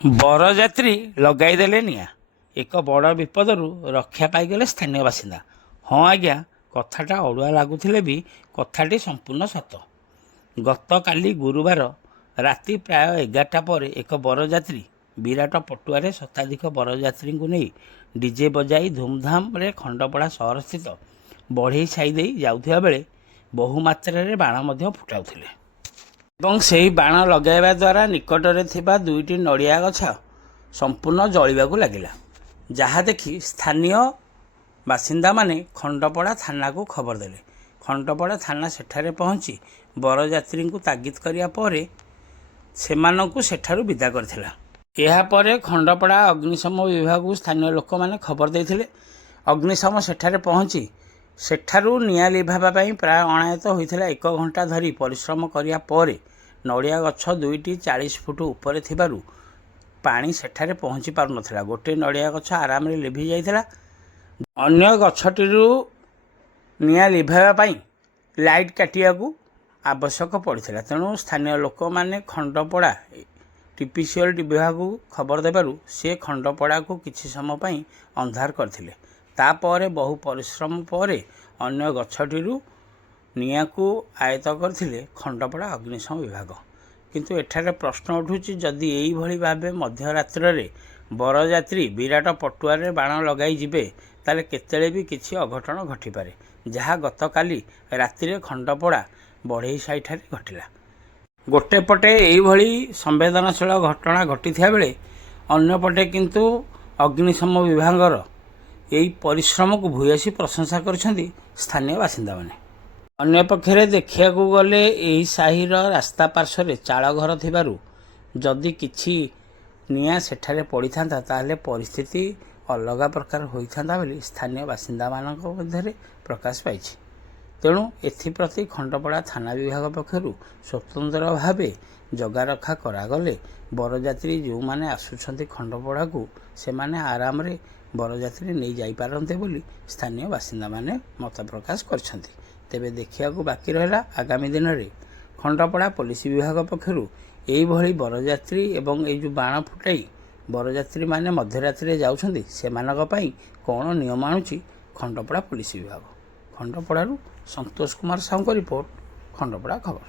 ବରଯାତ୍ରୀ ଲଗାଇଦେଲେ ନିଆଁ। ଏକ ବଡ଼ ବିପଦରୁ ରକ୍ଷା ପାଇଗଲେ ସ୍ଥାନୀୟ ବାସିନ୍ଦା। ହଁ ଆଜ୍ଞା, କଥାଟା ଅଡ଼ୁଆ ଲାଗୁଥିଲେ ବି କଥାଟି ସମ୍ପୂର୍ଣ୍ଣ ସତ। ଗତକାଲି ଗୁରୁବାର ରାତି ପ୍ରାୟ 11ଟା ପରେ ଏକ ବରଯାତ୍ରୀ ବିରାଟ ପଟୁଆରେ ଶତାଧିକ ବରଯାତ୍ରୀଙ୍କୁ ନେଇ ଡିଜେ ବଜାଇ ଧୁମ୍ଧାମ୍ରେ ଖଣ୍ଡପଡ଼ା ସହରସ୍ଥିତ ବଢ଼େଇ ସାହି ଦେଇ ଯାଉଥିବା ବେଳେ ବହୁ ମାତ୍ରାରେ ବାଣ ମଧ୍ୟ ଫୁଟାଉଥିଲେ ଏବଂ ସେହି ବାଣ ଲଗାଇବା ଦ୍ୱାରା ନିକଟରେ ଥିବା 2ଟି ନଡ଼ିଆ ଗଛ ସମ୍ପୂର୍ଣ୍ଣ ଜଳିବାକୁ ଲାଗିଲା, ଯାହା ଦେଖି ସ୍ଥାନୀୟ ବାସିନ୍ଦାମାନେ ଖଣ୍ଡପଡ଼ା ଥାନାକୁ ଖବର ଦେଲେ। ଖଣ୍ଡପଡ଼ା ଥାନା ସେଠାରେ ପହଞ୍ଚି ବରଯାତ୍ରୀଙ୍କୁ ତାଗିଦ କରିବା ପରେ ସେମାନଙ୍କୁ ସେଠାରୁ ବିଦା କରିଥିଲା। ଏହାପରେ ଖଣ୍ଡପଡ଼ା ଅଗ୍ନିଶମ ବିଭାଗକୁ ସ୍ଥାନୀୟ ଲୋକମାନେ ଖବର ଦେଇଥିଲେ। ଅଗ୍ନିଶମ ସେଠାରେ ପହଞ୍ଚି ସେଠାରୁ ନିଆଁ ଲିଭାଇବା ପାଇଁ ପ୍ରାୟ ଅଣାୟତ୍ତ ହୋଇଥିଲା 1 ଘଣ୍ଟା ଧରି ପରିଶ୍ରମ କରିବା ପରେ ନଡ଼ିଆ ଗଛ 2ଟି 40 ଫୁଟ ଉପରେ ଥିବାରୁ ପାଣି ସେଠାରେ ପହଞ୍ଚି ପାରୁନଥିଲା। ଗୋଟିଏ ନଡ଼ିଆ ଗଛ ଆରାମରେ ଲିଭି ଯାଇଥିଲା। ଅନ୍ୟ ଗଛଟିରୁ ନିଆଁ ଲିଭାଇବା ପାଇଁ ଲାଇଟ୍ କାଟିବାକୁ ଆବଶ୍ୟକ ପଡ଼ିଥିଲା। ତେଣୁ ସ୍ଥାନୀୟ ଲୋକମାନେ ଖଣ୍ଡପଡ଼ା ଟିପିସିଏଲ୍ ବିଭାଗକୁ ଖବର ଦେବାରୁ ସେ ଖଣ୍ଡପଡ଼ାକୁ କିଛି ସମୟ ପାଇଁ ଅନ୍ଧାର କରିଥିଲେ। ତାପରେ ବହୁ ପରିଶ୍ରମ ପରେ ଅନ୍ୟ ଗଛଟିରୁ ନିଆଁକୁ ଆୟତ୍ତ କରିଥିଲେ ଖଣ୍ଡପଡ଼ା ଅଗ୍ନିଶମ ବିଭାଗ। କିନ୍ତୁ ଏଠାରେ ପ୍ରଶ୍ନ ଉଠୁଛି, ଯଦି ଏଇଭଳି ଭାବେ ମଧ୍ୟରାତ୍ରରେ ବରଯାତ୍ରୀ ବିରାଟ ପଟୁଆରେ ବାଣ ଲଗାଇ ଯିବେ, ତାହେଲେ କେତେବେଳେ ବି କିଛି ଅଘଟଣ ଘଟିପାରେ, ଯାହା ଗତକାଲି ରାତିରେ ଖଣ୍ଡପଡ଼ା ବଢ଼େଇ ସାହିଠାରେ ଘଟିଲା। ଗୋଟେ ପଟେ ଏଇଭଳି ସମ୍ବେଦନଶୀଳ ଘଟଣା ଘଟିଥିବା ବେଳେ ଅନ୍ୟପଟେ କିନ୍ତୁ ଅଗ୍ନିଶମ ବିଭାଗର ଏହି ପରିଶ୍ରମକୁ ଭୂୟସୀ ପ୍ରଶଂସା କରିଛନ୍ତି ସ୍ଥାନୀୟ ବାସିନ୍ଦାମାନେ। ଅନ୍ୟପକ୍ଷରେ ଦେଖିବାକୁ ଗଲେ ଏହି ସାହିର ରାସ୍ତା ପାର୍ଶ୍ୱରେ ଚାଳ ଘର ଥିବାରୁ ଯଦି କିଛି ନିଆଁ ସେଠାରେ ପଡ଼ିଥାନ୍ତା ତାହେଲେ ପରିସ୍ଥିତି ଅଲଗା ପ୍ରକାର ହୋଇଥାନ୍ତା ବୋଲି ସ୍ଥାନୀୟ ବାସିନ୍ଦାମାନଙ୍କ ମଧ୍ୟରେ ପ୍ରକାଶ ପାଇଛି। ତେଣୁ ଏଥିପ୍ରତି ଖଣ୍ଡପଡ଼ା ଥାନା ବିଭାଗ ପକ୍ଷରୁ ସ୍ୱତନ୍ତ୍ର ଭାବେ ଜଗାରଖା କରାଗଲେ ବରଯାତ୍ରୀ ଯେଉଁମାନେ ଆସୁଛନ୍ତି ଖଣ୍ଡପଡ଼ାକୁ ସେମାନେ ଆରାମରେ ବରଯାତ୍ରୀ ନେଇ ଯାଇପାରନ୍ତେ ବୋଲି ସ୍ଥାନୀୟ ବାସିନ୍ଦାମାନେ ମତ ପ୍ରକାଶ କରିଛନ୍ତି। ତେବେ ଦେଖିବାକୁ ବାକି ରହିଲା ଆଗାମୀ ଦିନରେ ଖଣ୍ଡପଡ଼ା ପୋଲିସ ବିଭାଗ ପକ୍ଷରୁ ଏଇଭଳି ବରଯାତ୍ରୀ ଏବଂ ଏଇ ଯେଉଁ ବାଣ ଫୁଟାଇ ବରଯାତ୍ରୀମାନେ ମଧ୍ୟରାତ୍ରିରେ ଯାଉଛନ୍ତି ସେମାନଙ୍କ ପାଇଁ କ'ଣ ନିୟମ ଆଣୁଛି ଖଣ୍ଡପଡ଼ା ପୋଲିସ ବିଭାଗ। ଖଣ୍ଡପଡ଼ାରୁ ସନ୍ତୋଷ କୁମାର ସାହୁଙ୍କ ରିପୋର୍ଟ, ଖଣ୍ଡପଡ଼ା ଖବର।